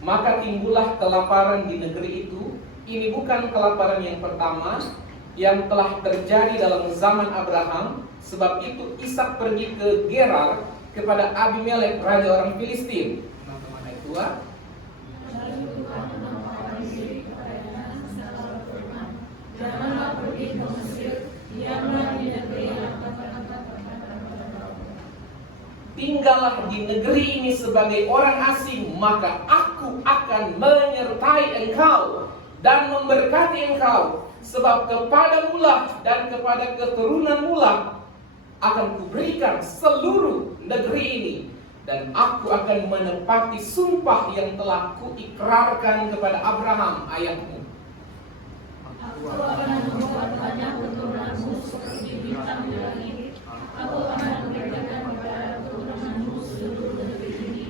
maka timbullah kelaparan di negeri itu. Ini bukan kelaparan yang pertama yang telah terjadi dalam zaman Abraham. Sebab itu Ishak pergi ke Gerar kepada Abimelek, raja orang Filistin. Teman-teman ayat 2. Janganlah pergi ke Mesir, diamlah di negeri yang tinggallah di negeri ini sebagai orang asing, maka aku akan menyertai engkau dan memberkati engkau, sebab kepadamulah dan kepada keturunanmulah akan kuberikan seluruh negeri ini, dan aku akan menepati sumpah yang telah kuikrarkan kepada Abraham ayahmu. Aku akan membuat banyak keturunanmu seperti bintang di langit. Aku akan memberikan kepada keturunanmu seluruh negeri ini,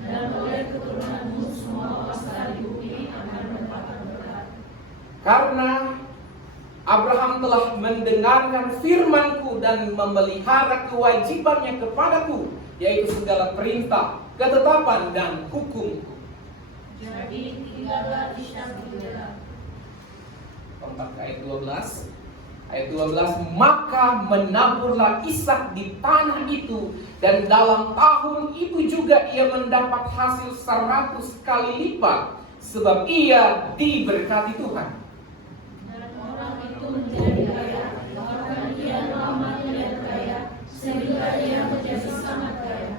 dan oleh keturunanmu semua bangsa di bumi akan mendapat berkat. Karena Abraham telah mendengarkan firman-Ku dan memelihara kewajibannya kepadaku, yaitu segala perintah, ketetapan, dan hukum-Ku. Jadi tinggallah Ishak di Gerar. Ayat 12. Ayat 12, maka menaburlah Ishak di tanah itu, dan dalam tahun itu juga ia mendapat hasil 100 kali lipat, sebab ia diberkati Tuhan. Dan orang itu menjadi kaya, bahkan ia lamanya kaya, sehingga ia menjadi sangat kaya.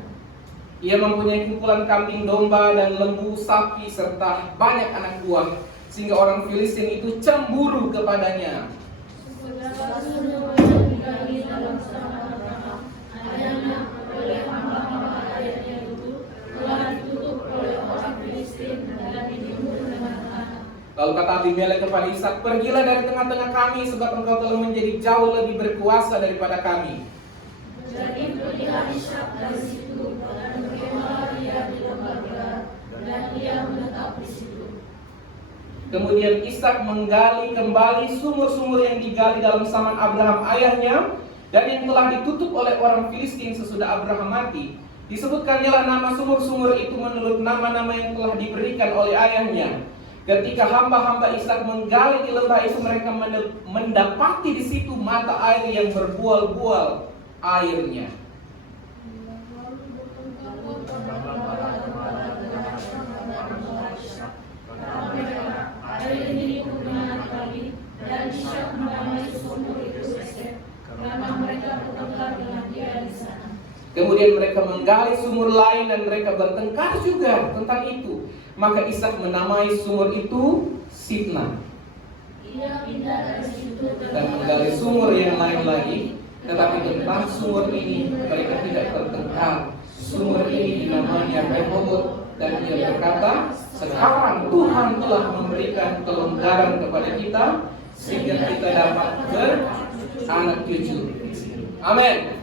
Ia mempunyai kumpulan kambing domba dan lembu sapi serta banyak anak buah, sehingga orang Filistin itu cemburu kepadanya. Segala sumber yang digali dalam zaman Abraham, ayahnya oleh hamba-hamba ayahnya itu telah ditutup oleh orang Filistin dan dibunuh dengan panah. Lalu kata Abimelek kepada Ishak, pergilah dari tengah-tengah kami, sebab engkau telah menjadi jauh lebih berkuasa daripada kami. Jadi pergilah Ishak dari situ, dan berkemahlah ia di lembah Gerar, dan ia menetap di situ. Kemudian Ishak menggali kembali sumur-sumur yang digali dalam zaman Abraham ayahnya, dan yang telah ditutup oleh orang Filistin sesudah Abraham mati. Disebutkannya nama sumur-sumur itu menurut nama-nama yang telah diberikan oleh ayahnya. Ketika hamba-hamba Ishak menggali di lembah itu, mereka mendapati di situ mata air yang berbual-bual airnya. Air ini digunakan kali, dan Ishak menamai sumur itu Esek, karena mereka bertengkar dengan dia di sana. Kemudian mereka menggali sumur lain dan mereka bertengkar juga tentang itu. Maka Ishak menamai sumur itu Sitna. Ia pindah dari situ Dan menggali sumur yang lain lagi. Tetapi tentang sumur ini mereka tidak bertengkar. Sumur ini namanya Rehoboth. Dan ia berkata, sekarang Tuhan telah memberikan kelonggaran kepada kita, sehingga kita dapat beranak cucu. Amin.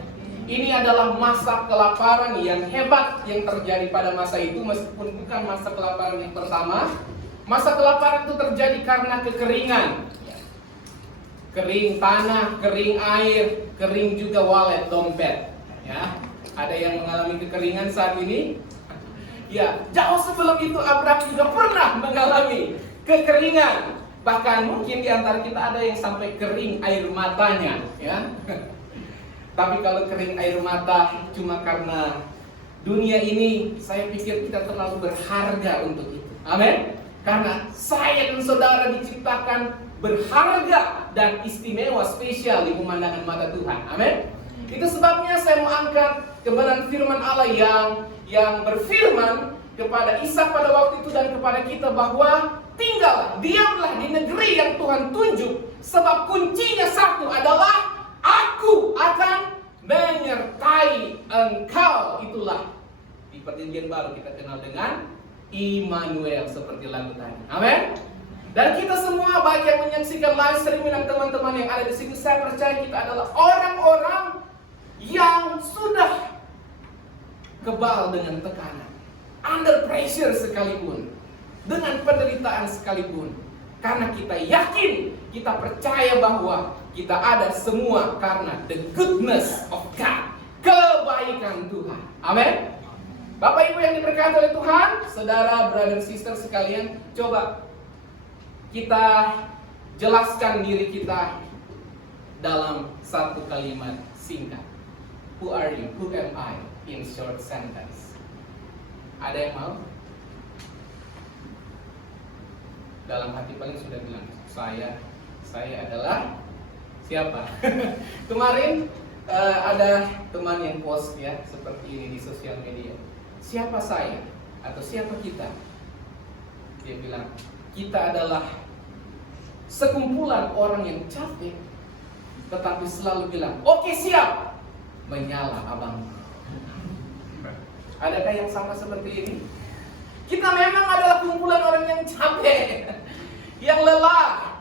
Ini adalah masa kelaparan yang hebat yang terjadi pada masa itu, meskipun bukan masa kelaparan yang pertama. Masa kelaparan itu terjadi karena kekeringan. Kering tanah, kering air, kering juga wallet, dompet. Ya, ada yang mengalami kekeringan saat ini? Ya, jauh sebelum itu Abraham juga pernah mengalami kekeringan. Bahkan mungkin di antara kita ada yang sampai kering air matanya, ya. Tapi kalau kering air mata cuma karena dunia ini, saya pikir kita terlalu berharga untuk itu. Amin. Karena saya dan saudara diciptakan berharga dan istimewa, spesial di pemandangan mata Tuhan. Amin. Itu sebabnya saya mau angkat kebenaran firman Allah yang berfirman kepada Ishak pada waktu itu dan kepada kita bahwa tinggallah, diamlah di negeri yang Tuhan tunjuk, sebab kuncinya satu adalah aku akan menyertai engkau. Itulah di perjanjian baru kita kenal dengan Immanuel, seperti lagu tadi. Amin. Dan kita semua, baik yang menyaksikan live streaming dan teman-teman yang ada di sini, saya percaya kita adalah orang-orang yang sudah kebal dengan tekanan, under pressure sekalipun, dengan penderitaan sekalipun. Karena kita yakin, kita percaya bahwa kita ada semua karena the goodness of God, kebaikan Tuhan. Amin. Bapak Ibu yang diberkati oleh Tuhan, saudara, brother, sister sekalian, coba kita jelaskan diri kita dalam satu kalimat singkat. Who are you? Who am I? In short sentence. Ada yang mau? Dalam hati paling sudah bilang, saya adalah siapa? Kemarin ada teman yang post ya seperti ini di sosial media. Siapa saya? Atau siapa kita? Dia bilang, kita adalah sekumpulan orang yang capek, tetapi selalu bilang, oke, siap, menyala abang. Adakah yang sama seperti ini? Kita memang adalah kumpulan orang yang capek, yang lelah.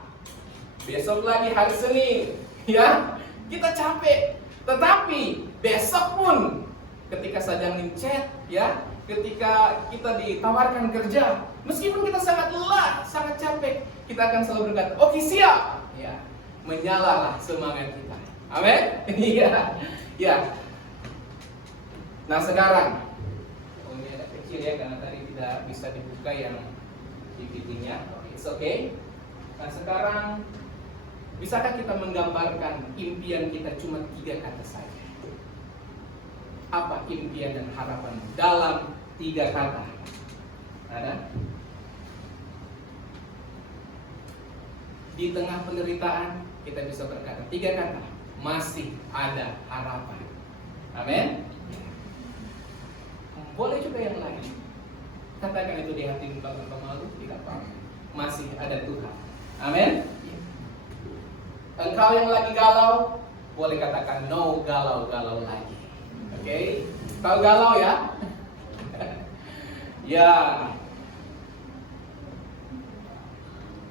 Besok lagi hari Senin, ya, kita capek. Tetapi besok pun, ketika sedang chat, ya, ketika kita ditawarkan kerja, meskipun kita sangat lelah, sangat capek, kita akan selalu berkata, oke, siap, ya, menyalalah semangat kita. Amin. Iya, ya. Nah sekarang, ini agak kecil ya karena tadi tidak bisa dibuka yang PPT-nya. It's okay. Nah sekarang, bisakah kita menggambarkan impian kita cuma 3 kata saja? Apa impian dan harapan dalam 3 kata? Ada? Di tengah penderitaan kita bisa berkata 3 kata, masih ada harapan. Amin. Boleh juga yang lain. Katakan itu di hati bahkan pemalu, tidak apa-apa. Masih ada Tuhan. Amin. Engkau yang lagi galau, boleh katakan no galau-galau lagi. Oke, tahu galau ya? Ya.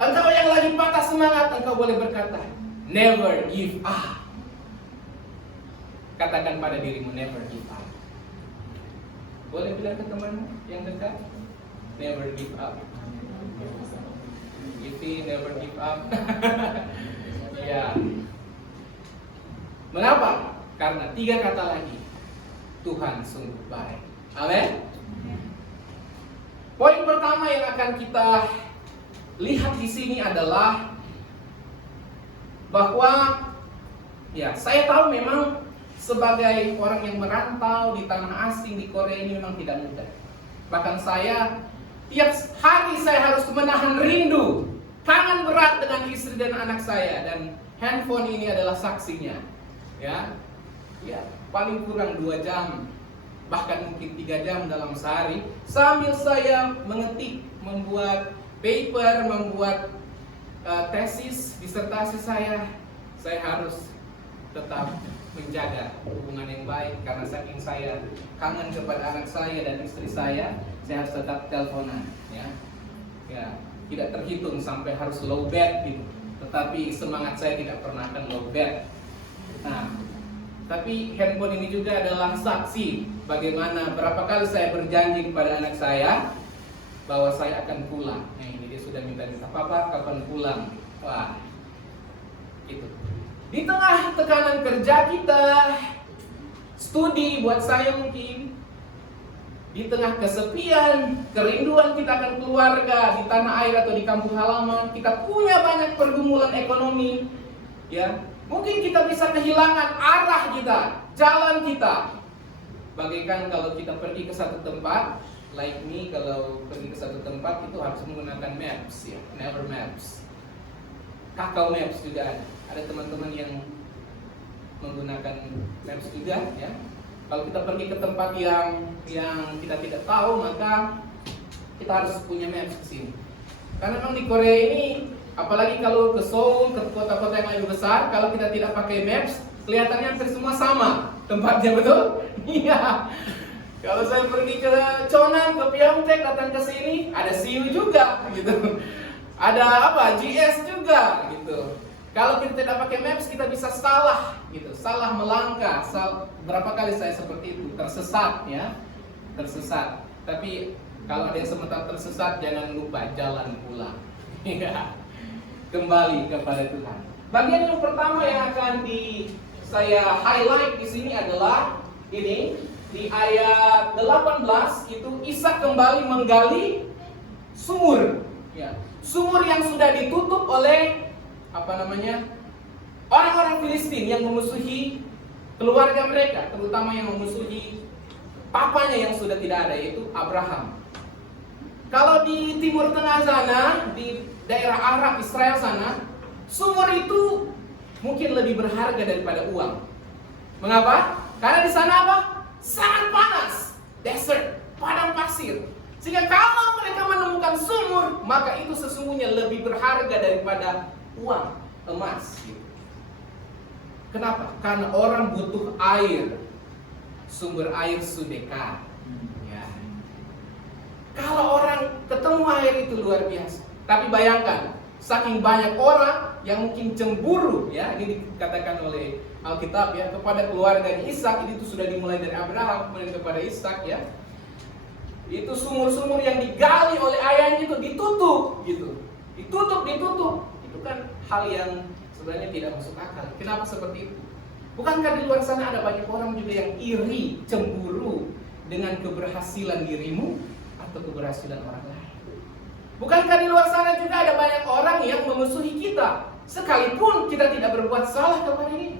Engkau yang lagi patah semangat, engkau boleh berkata never give up. Katakan pada dirimu never give up. Boleh bilang ke temanmu yang dekat, never give up. Givi, never give up. Ya. Mengapa? Karena 3 kata lagi, Tuhan sungguh baik. Amin. Poin pertama yang akan kita lihat di sini adalah bahwa ya, saya tahu memang sebagai orang yang merantau di tanah asing di Korea ini memang tidak mudah. Bahkan saya tiap hari saya harus menahan rindu, kangen berat dengan istri dan anak saya, dan handphone ini adalah saksinya. Ya, paling kurang 2 jam, bahkan mungkin 3 jam dalam sehari, sambil saya mengetik, membuat paper, membuat tesis, disertasi saya harus tetap menjaga hubungan yang baik karena saking saya kangen kepada anak saya dan istri saya harus tetap teleponan, ya, tidak terhitung sampai harus low bat gitu. Tetapi semangat saya tidak pernah akan low bat. Nah, tapi handphone ini juga adalah saksi bagaimana berapa kali saya berjanji kepada anak saya bahwa saya akan pulang. Nah, ini dia sudah minta-minta, papa kapan pulang? Wah, gitu. Di tengah tekanan kerja kita, studi buat saya mungkin, di tengah kesepian, kerinduan kita akan keluarga di tanah air atau di kampung halaman, kita punya banyak pergumulan ekonomi, ya. Mungkin kita bisa kehilangan arah kita, jalan kita. Bagaikan kalau kita pergi ke satu tempat, like me, kalau pergi ke satu tempat itu harus menggunakan maps, ya, never maps. Kakao Maps juga ada teman-teman yang menggunakan maps juga, ya. Kalau kita pergi ke tempat yang kita tidak tahu, maka kita harus punya maps ke sini. Karena memang di Korea ini, apalagi kalau ke Seoul, ke kota-kota yang lebih besar, kalau kita tidak pakai maps, kelihatannya hampir semua sama tempatnya, betul? Iya. Kalau saya pergi ke Chonan, ke Pyeongtaek, datang ke sini, ada CU juga, gitu. Ada apa? GS juga, gitu. Kalau kita tidak pakai maps, kita bisa salah, gitu. Salah melangkah. Berapa kali saya seperti itu, tersesat, ya, tersesat. Tapi kalau ada yang sementara tersesat, jangan lupa jalan pulang. Ya. Kembali kepada Tuhan. Bagian yang pertama yang akan saya highlight di sini adalah ini. di ayat 18 itu Ishak kembali menggali sumur, ya. Sumur yang sudah ditutup oleh orang-orang Filistin yang memusuhi keluarga mereka, terutama yang memusuhi papanya yang sudah tidak ada, yaitu Abraham. Kalau di Timur Tengah sana, di daerah Arab Israel sana, sumur itu mungkin lebih berharga daripada uang. Mengapa? Karena di sana apa? Sangat panas, desert, padang pasir. Sehingga kalau mereka menemukan sumur, maka itu sesungguhnya lebih berharga daripada uang, emas. Kenapa? Karena orang butuh air. Sumber air sudekat. Ya. Kalau orang ketemu air itu luar biasa. Tapi bayangkan, saking banyak orang yang mungkin cemburu, ya, ini dikatakan oleh Alkitab, ya, kepada keluarga Ishak. Itu sudah dimulai dari Abraham kemudian kepada Ishak, ya. Itu sumur-sumur yang digali oleh ayahnya itu ditutup, gitu. Ditutup. Itu kan hal yang sebenarnya tidak masuk akal. Kenapa seperti itu? Bukankah di luar sana ada banyak orang juga yang iri, cemburu dengan keberhasilan dirimu atau keberhasilan orang lain? Bukankah di luar sana juga ada banyak orang yang memusuhi kita, sekalipun kita tidak berbuat salah kepada dia?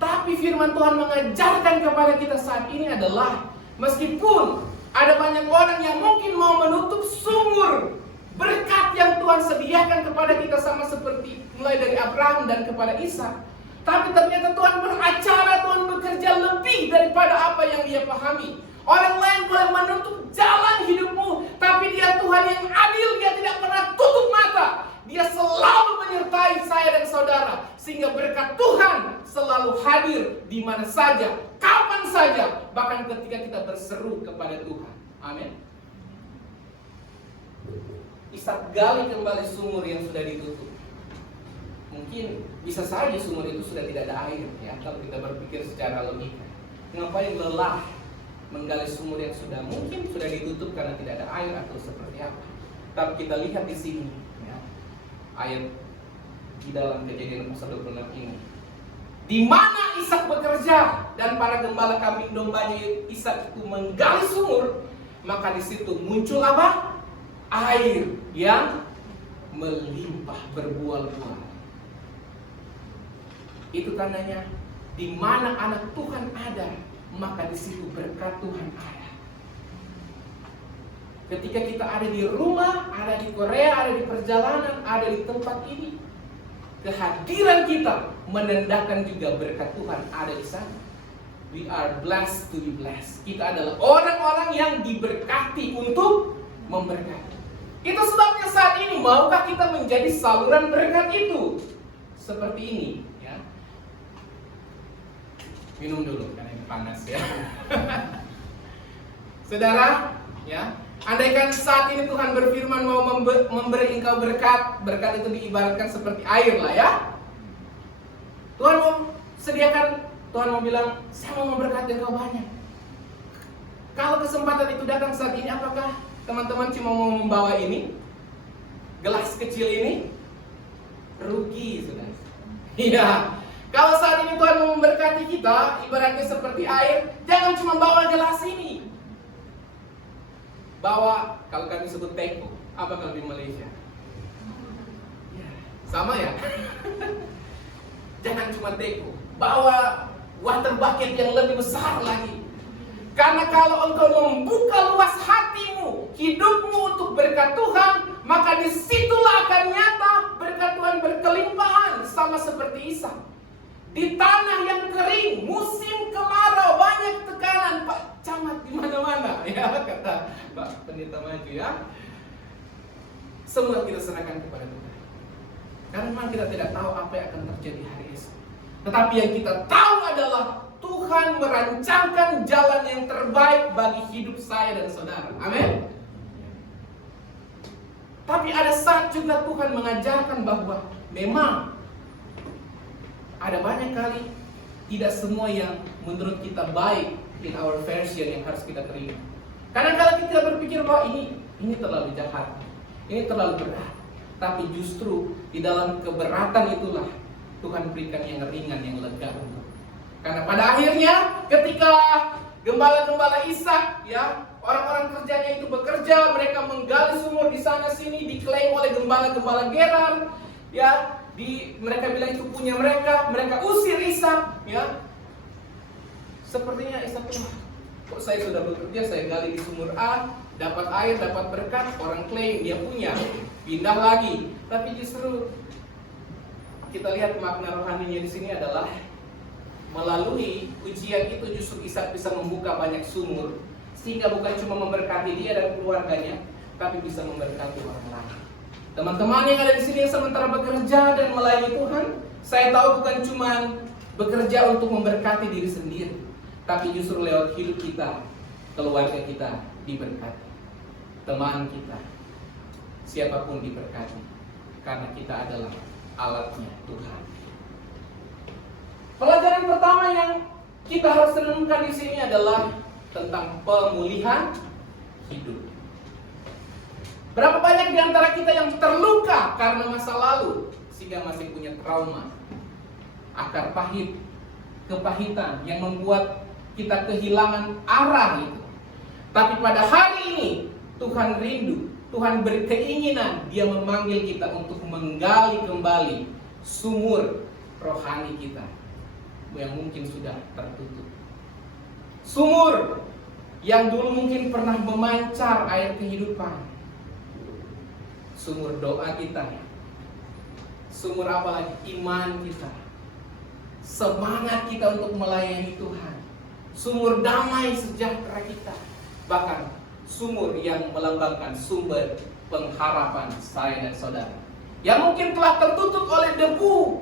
Tapi firman Tuhan mengajarkan kepada kita saat ini adalah, meskipun ada banyak orang yang mungkin mau menutup sumur berkat yang Tuhan sediakan kepada kita, sama seperti mulai dari Abraham dan kepada Ishak, tapi ternyata Tuhan beracara, Tuhan bekerja lebih daripada apa yang dia pahami. Orang lain boleh menutup jalan hidupmu, tapi dia Tuhan yang adil, dia tidak pernah tutup mata. Dia selalu menyertai saya dan saudara, sehingga berkat Tuhan selalu hadir di mana saja, kapan saja, bahkan ketika kita berseru kepada Tuhan. Amin. Ishak gali kembali sumur yang sudah ditutup. Mungkin bisa saja sumur itu sudah tidak ada air, ya, kalau kita berpikir secara logika. Ngapain lelah menggali sumur yang mungkin sudah ditutup karena tidak ada air atau seperti apa? Tapi kita lihat di sini, ya, ayat di dalam Kejadian pasal 26 ini, di mana Ishak bekerja dan para gembala kambing dombanya Ishak itu menggali sumur, maka di situ muncul apa? Air yang melimpah berbuah-buah. Itu tandanya di mana anak Tuhan ada, maka di situ berkat Tuhan ada. Ketika kita ada di rumah, ada di Korea, ada di perjalanan, ada di tempat ini, kehadiran kita menandakan juga berkat Tuhan ada di sana. We are blessed to be blessed. Kita adalah orang-orang yang diberkati untuk memberkati. Itu sebabnya saat ini maukah kita menjadi saluran berkat itu? Seperti ini, ya. Minum dulu karena ini panas, ya. Saudara, ya, andaikan saat ini Tuhan berfirman mau memberi engkau berkat, berkat itu diibaratkan seperti air lah, ya. Tuhan mau sediakan, Tuhan mau bilang, saya mau memberkati engkau banyak. Kalau kesempatan itu datang saat ini, apakah teman-teman cuma mau membawa ini, gelas kecil ini? Rugi, saudara. Iya. Kalau saat ini Tuhan mau memberkati kita, ibaratnya seperti air, jangan cuma bawa gelas ini. Bawa, kalau kami sebut teko, apa kalau di Malaysia? Ya, sama ya? Jangan cuma teko, bawa water bucket yang lebih besar lagi. Karena kalau engkau membuka luas hatimu, hidupmu untuk berkat Tuhan, maka disitulah akan nyata berkat Tuhan berkelimpahan, sama seperti Ishak. Di tanah yang kering, musim kemarau, banyak tekanan, Pak Camat di mana-mana, ya, kata Pak Pendeta Maju, ya. Semua kita serahkan kepada Tuhan. Karena memang kita tidak tahu apa yang akan terjadi hari esok. Tetapi yang kita tahu adalah Tuhan merancangkan jalan yang terbaik bagi hidup saya dan saudara. Amin. Tapi ada saat juga Tuhan mengajarkan bahwa memang ada banyak kali tidak semua yang menurut kita baik in our version yang harus kita terima. Karena kalau kita berpikir bahwa ini terlalu jahat, ini terlalu berat, tapi justru di dalam keberatan itulah Tuhan berikan yang ringan, yang lega. Karena pada akhirnya ketika Gembala-gembala Ishak, ya, orang-orang kerjanya itu bekerja, mereka menggali sumur di sana sini, diklaim oleh gembala-gembala Gerar, ya, mereka bilang itu punya mereka usir Ishak, ya. Sepertinya Ishak tuh, kok saya sudah bekerja, saya gali di sumur A, dapat air, dapat berkat, orang klaim dia punya, pindah lagi. Tapi justru kita lihat makna rohaninya di sini adalah melalui ujian itu justru Ishak bisa membuka banyak sumur, sehingga bukan cuma memberkati dia dan keluarganya, tapi bisa memberkati orang lain. Teman-teman yang ada di sini yang sementara bekerja dan melayani Tuhan, saya tahu bukan cuma bekerja untuk memberkati diri sendiri, tapi justru lewat hidup kita, keluarga kita diberkati, teman kita, siapapun diberkati, karena kita adalah alatnya Tuhan. Pelajaran pertama yang kita harus renungkan di sini adalah tentang pemulihan hidup. Berapa banyak di antara kita yang terluka karena masa lalu sehingga masih punya trauma, akar pahit, kepahitan yang membuat kita kehilangan arah itu. Tapi pada hari ini Tuhan rindu, Tuhan berkeinginan, Dia memanggil kita untuk menggali kembali sumur rohani kita yang mungkin sudah tertutup. Sumur yang dulu mungkin pernah memancar air kehidupan. Sumur doa kita. Sumur apa lagi? Iman kita. Semangat kita untuk melayani Tuhan. Sumur damai sejahtera kita. Bahkan sumur yang melambangkan sumber pengharapan saya dan saudara, yang mungkin telah tertutup oleh debu,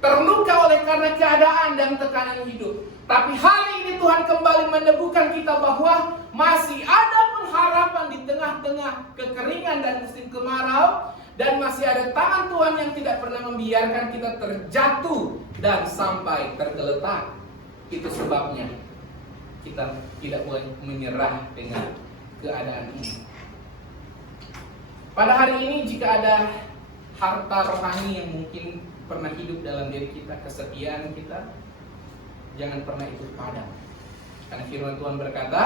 terluka oleh karena keadaan dan tekanan hidup. Tapi hari ini Tuhan kembali meneguhkan kita bahwa masih ada pengharapan di tengah-tengah kekeringan dan musim kemarau, dan masih ada tangan Tuhan yang tidak pernah membiarkan kita terjatuh dan sampai tergeletak. Itu sebabnya kita tidak boleh menyerah dengan keadaan ini. Pada hari ini jika ada harta rohani yang mungkin pernah hidup dalam diri kita, kesetiaan kita, jangan pernah itu padam. Karena firman Tuhan berkata,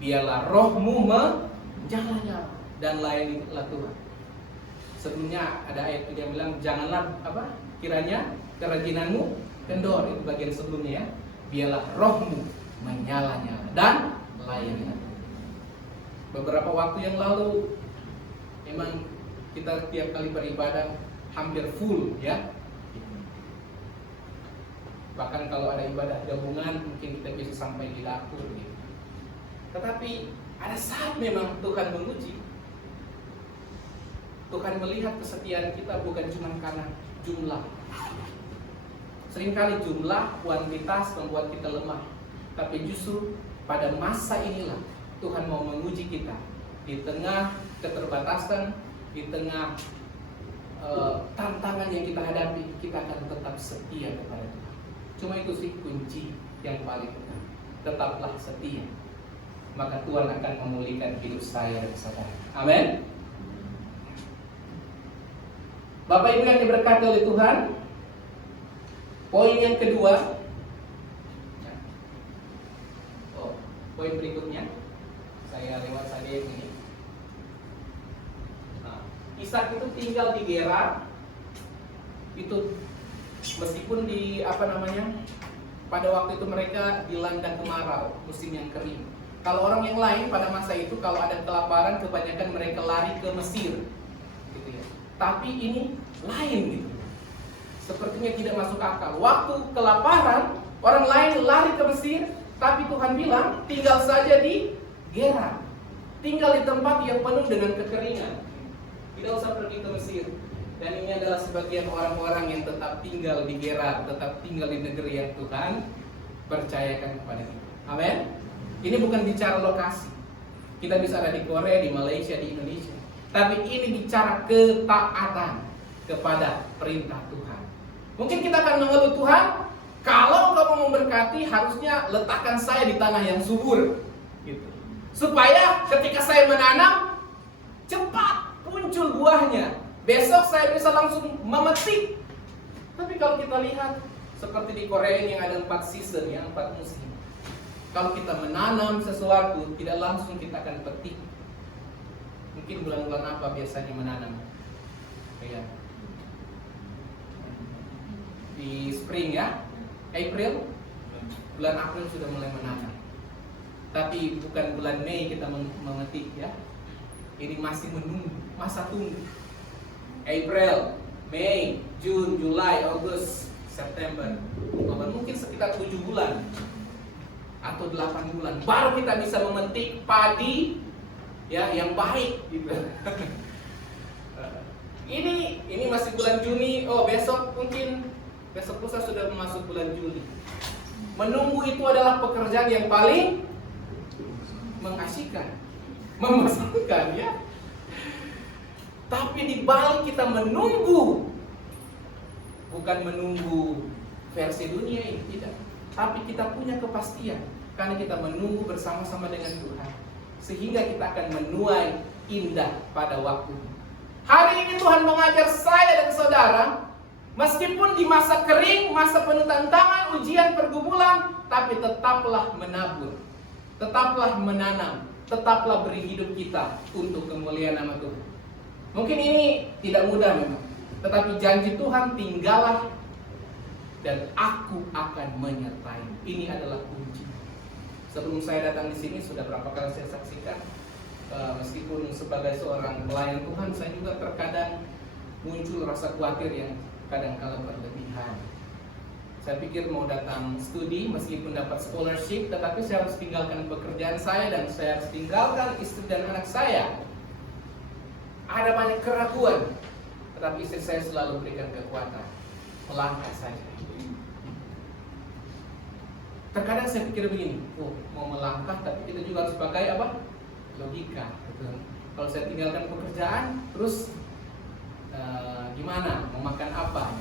biarlah rohmu menyala-nyala dan layanilah Tuhan. Sebelumnya ada ayat yang bilang, janganlah kiranya kerajinanmu kendor. Itu bagian sebelumnya ya. Biarlah rohmu menyala-nyala dan layanilah Tuhan. Beberapa waktu yang lalu memang kita tiap kali beribadah hampir full ya. Bahkan kalau ada ibadah gabungan mungkin kita bisa sampai di dapur gitu. Tetapi ada saat memang Tuhan menguji. Tuhan melihat kesetiaan kita bukan cuma karena jumlah. Seringkali jumlah, kuantitas membuat kita lemah. Tapi justru pada masa inilah Tuhan mau menguji kita. Di tengah keterbatasan, di tengah tantangan yang kita hadapi, kita akan tetap setia kepada Tuhan. Cuma itu sih kunci yang paling penting. Tetaplah setia, maka Tuhan akan memulihkan hidup saya dan saudara. Amin. Bapak Ibu yang diberkati oleh Tuhan, poin yang kedua, poin berikutnya, saya lewat saja yang ini. Ishak itu tinggal di Gerar, itu meskipun pada waktu itu mereka dilanda kemarau, musim yang kering. Kalau orang yang lain pada masa itu kalau ada kelaparan kebanyakan mereka lari ke Mesir, gitu ya. Tapi ini lain gitu. Sepertinya tidak masuk akal. Waktu kelaparan orang lain lari ke Mesir, tapi Tuhan bilang tinggal saja di Gerar, tinggal di tempat yang penuh dengan kekeringan. Tidak usah pergi ke Mesir. Dan ini adalah sebagian orang-orang yang tetap tinggal di Gerar, tetap tinggal di negeri yang Tuhan percayakan kepada kita. Amin. Ini bukan bicara lokasi. Kita bisa ada di Korea, di Malaysia, di Indonesia. Tapi ini bicara ketaatan kepada perintah Tuhan. Mungkin kita akan mengeluh, Tuhan, kalau Engkau mau memberkati, harusnya letakkan saya di tanah yang subur, gitu. Supaya ketika saya menanam, cepat muncul buahnya. Besok saya bisa langsung memetik. Tapi kalau kita lihat seperti di Korea yang ada 4 season, ya, 4 musim. Kalau kita menanam sesuatu, tidak langsung kita akan petik. Mungkin bulan-bulan apa biasanya menanam? Kayak di spring ya, April, bulan April sudah mulai menanam. Tapi bukan bulan Mei kita memetik ya. Ini masih menunggu, masa tunggu. April, Mei, June, Julai, Agustus, September, Oktober, mungkin sekitar 7 bulan atau 8 bulan baru kita bisa memetik padi ya yang baik gitu. Ini masih bulan Juni. Oh, besok lusa sudah masuk bulan Juli. Menunggu itu adalah pekerjaan yang paling mengasihkan, memesankan ya. Tapi di balik kita menunggu, bukan menunggu versi dunia ini, tidak. Tapi kita punya kepastian karena kita menunggu bersama-sama dengan Tuhan, sehingga kita akan menuai indah pada waktunya. Hari ini Tuhan mengajar saya dan saudara, meskipun di masa kering, masa penuh tantangan, ujian, pergumulan, tapi tetaplah menabur, tetaplah menanam, tetaplah beri hidup kita untuk kemuliaan nama Tuhan. Mungkin ini tidak mudah memang, tetapi janji Tuhan, tinggallah dan aku akan menyertai. Ini adalah kunci. Sebelum saya datang di sini sudah berapa kali saya saksikan, meskipun sebagai seorang pelayan Tuhan, saya juga terkadang muncul rasa khawatir yang kadang-kala berlebihan. Saya pikir mau datang studi, meskipun dapat scholarship, tetapi saya harus tinggalkan pekerjaan saya dan saya harus tinggalkan istri dan anak saya. Ada banyak keraguan, tetapi istri saya selalu berikan kekuatan. Melangkah saja. Terkadang saya pikir begini, mau melangkah, tapi kita juga harus pakai apa? Logika. Gitu. Kalau saya tinggalkan pekerjaan, terus gimana? Mau makan apa?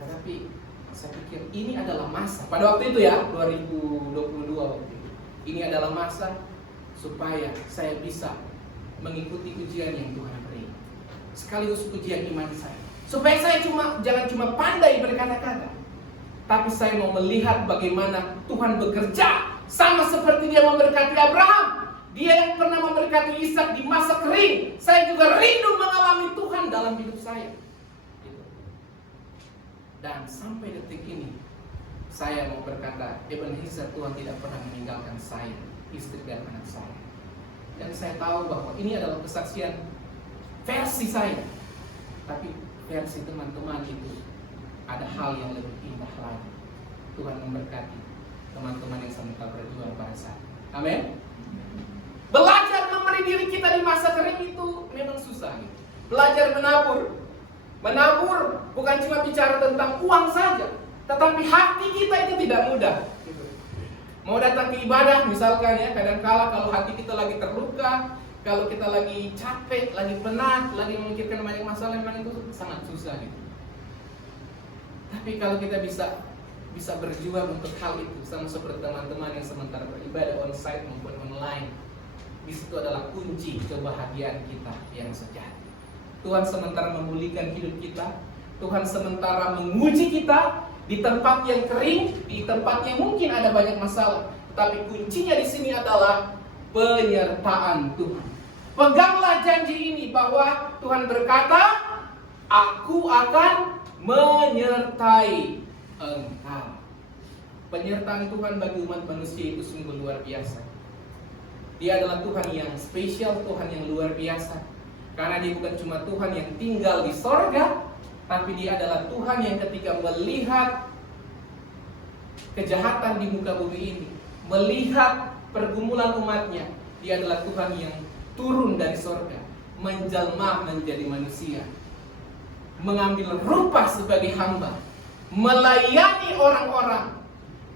Tetapi saya pikir ini adalah masa. Pada waktu itu ya, 2022 waktu itu. Ini adalah masa supaya saya bisa mengikuti ujian yang Tuhan beri, sekaligus ujian iman saya, supaya saya jangan cuma pandai berkata-kata, tapi saya mau melihat bagaimana Tuhan bekerja, sama seperti Dia memberkati Abraham. Dia yang pernah memberkati Ishak di masa kering, saya juga rindu mengalami Tuhan dalam hidup saya. Dan sampai detik ini, saya mau berkata, Ebenezer, Tuhan tidak pernah meninggalkan saya, istri dan anak saya. Dan saya tahu bahwa ini adalah kesaksian versi saya, tapi versi teman-teman itu ada hal yang lebih indah lagi. Tuhan memberkati teman-teman yang sama berjuang pada saat. Amin. Belajar memberi diri kita di masa kering itu memang susah. Belajar menabur. Menabur bukan cuma bicara tentang uang saja, tetapi hati kita itu tidak mudah. Mau datang ke ibadah misalkan ya, kadang-kala kalau hati kita lagi terluka, kalau kita lagi capek, lagi penat, lagi memikirkan banyak masalah, memang itu sangat susah gitu. Tapi kalau kita bisa berjuang untuk hal itu, sama seperti teman-teman yang sementara beribadah onsite maupun online, di situ adalah kunci kebahagiaan kita yang sejati. Tuhan sementara memulihkan hidup kita, Tuhan sementara menguji kita di tempat yang kering, di tempat yang mungkin ada banyak masalah, tapi kuncinya di sini adalah penyertaan Tuhan. Peganglah janji ini bahwa Tuhan berkata, aku akan menyertai engkau. Penyertaan Tuhan bagi umat manusia itu sungguh luar biasa. Dia adalah Tuhan yang spesial, Tuhan yang luar biasa. Karena Dia bukan cuma Tuhan yang tinggal di sorga, tapi Dia adalah Tuhan yang ketika melihat kejahatan di muka bumi ini, melihat pergumulan umatnya, Dia adalah Tuhan yang turun dari sorga, menjelma menjadi manusia, mengambil rupa sebagai hamba, melayani orang-orang.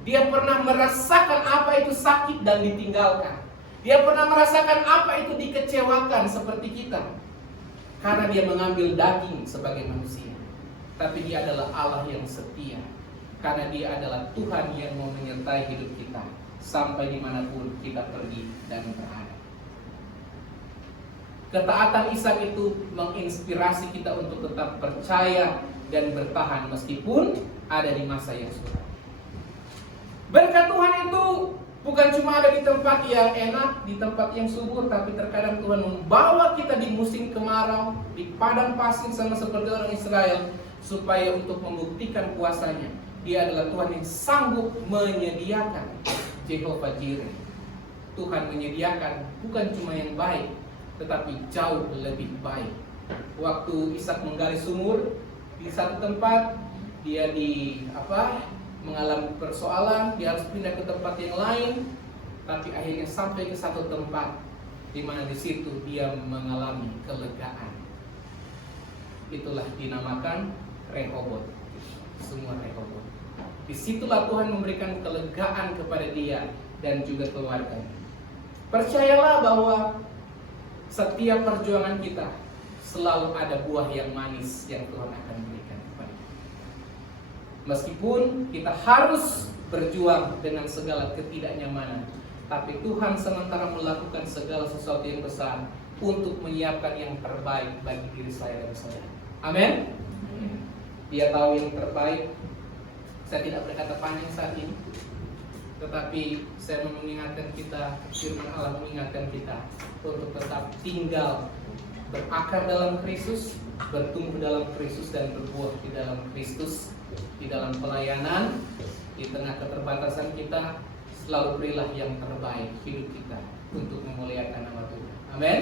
Dia pernah merasakan apa itu sakit dan ditinggalkan. Dia pernah merasakan apa itu dikecewakan seperti kita, karena Dia mengambil daging sebagai manusia. Tapi Dia adalah Allah yang setia, karena Dia adalah Tuhan yang mau menyertai hidup kita sampai dimanapun kita pergi dan berada. Ketaatan Ishak itu menginspirasi kita untuk tetap percaya dan bertahan meskipun ada di masa yang sulit. Berkat Tuhan itu Bukan cuma ada di tempat yang enak, di tempat yang subur, tapi terkadang Tuhan membawa kita di musim kemarau, di padang pasir sama seperti orang Israel, supaya untuk membuktikan kuasanya. Dia adalah Tuhan yang sanggup menyediakan. Jehovah Jireh. Tuhan menyediakan bukan cuma yang baik, tetapi jauh lebih baik. Waktu Ishak menggali sumur di satu tempat, dia mengalami persoalan, dia harus pindah ke tempat yang lain, tapi akhirnya sampai ke satu tempat di mana di situ dia mengalami kelegaan. Itulah dinamakan Rehobot, semua Rehobot. Disitulah Tuhan memberikan kelegaan kepada dia dan juga keluarganya. Percayalah bahwa setiap perjuangan kita selalu ada buah yang manis yang Tuhan akan berikan kepada kita. Meskipun kita harus berjuang dengan segala ketidaknyamanan, tapi Tuhan sementara melakukan segala sesuatu yang besar untuk menyiapkan yang terbaik bagi diri saya dan saudara. Amin. Dia tahu yang terbaik. Saya tidak berkata panjang saat ini, tetapi saya mengingatkan kita, firman Allah mengingatkan kita untuk tetap tinggal berakar dalam Kristus, bertumbuh dalam Kristus, dan berbuah di dalam Kristus, di dalam pelayanan, di tengah keterbatasan kita. Selalu berilah yang terbaik hidup kita untuk memuliakan nama Tuhan. Amin.